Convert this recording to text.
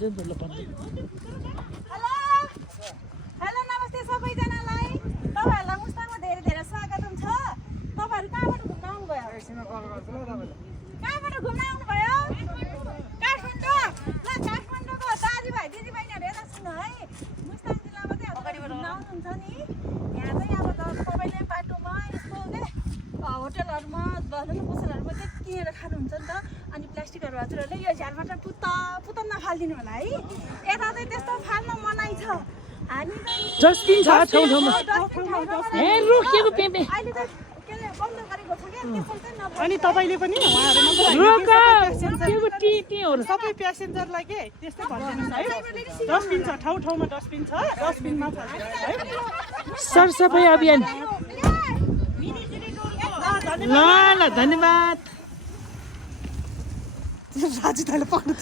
hello नमस्ते सबैजनालाई तपाईहरुलाई मुस्ताङमा धेरै धेरै स्वागतम छ तपाईहरु कहाँबाट घुम्न आउनुभयो कहाँबाट घुम्न आउनुभयो काठमाडौँ ल काठमाडौँको दाजुभाइ दिदीबहिनीहरु यता सुन्नु है मुस्ताङ जिल्लामा चाहिँ घुम्न आउनुहुन्छ नि यहाँ चाहिँ अब तपाईले बाटोमा यस्तो के होटलहरुमा भनौँ पसलहरुमा चाहिँ किनेर खानुहुन्छ नि त अनि प्लास्टिकहरु हजुरहरुले यो झ्यालबाट पुत्त नफाल्दिनु होला है यता चाहिँ त्यस्तो फाल्न मनाइ छ हामी डस्टबिन छ ठाउँमा ए रोकिएको पेपे अहिले त के बन्द गरेको छ के त्यसो चाहिँ नफाल्नु अनि तपाईले पनि उहाँहरुमा सबै प्यासेन्जरलाई के त्यस्तै भनिदिनुस् है डस्टबिन छ ठाउँमा डस्टबिन छ डस्टबिनमा फाल्दिनुस् है सरसफाई अभियान ल धन्यवाद राजु तैँले पक्नु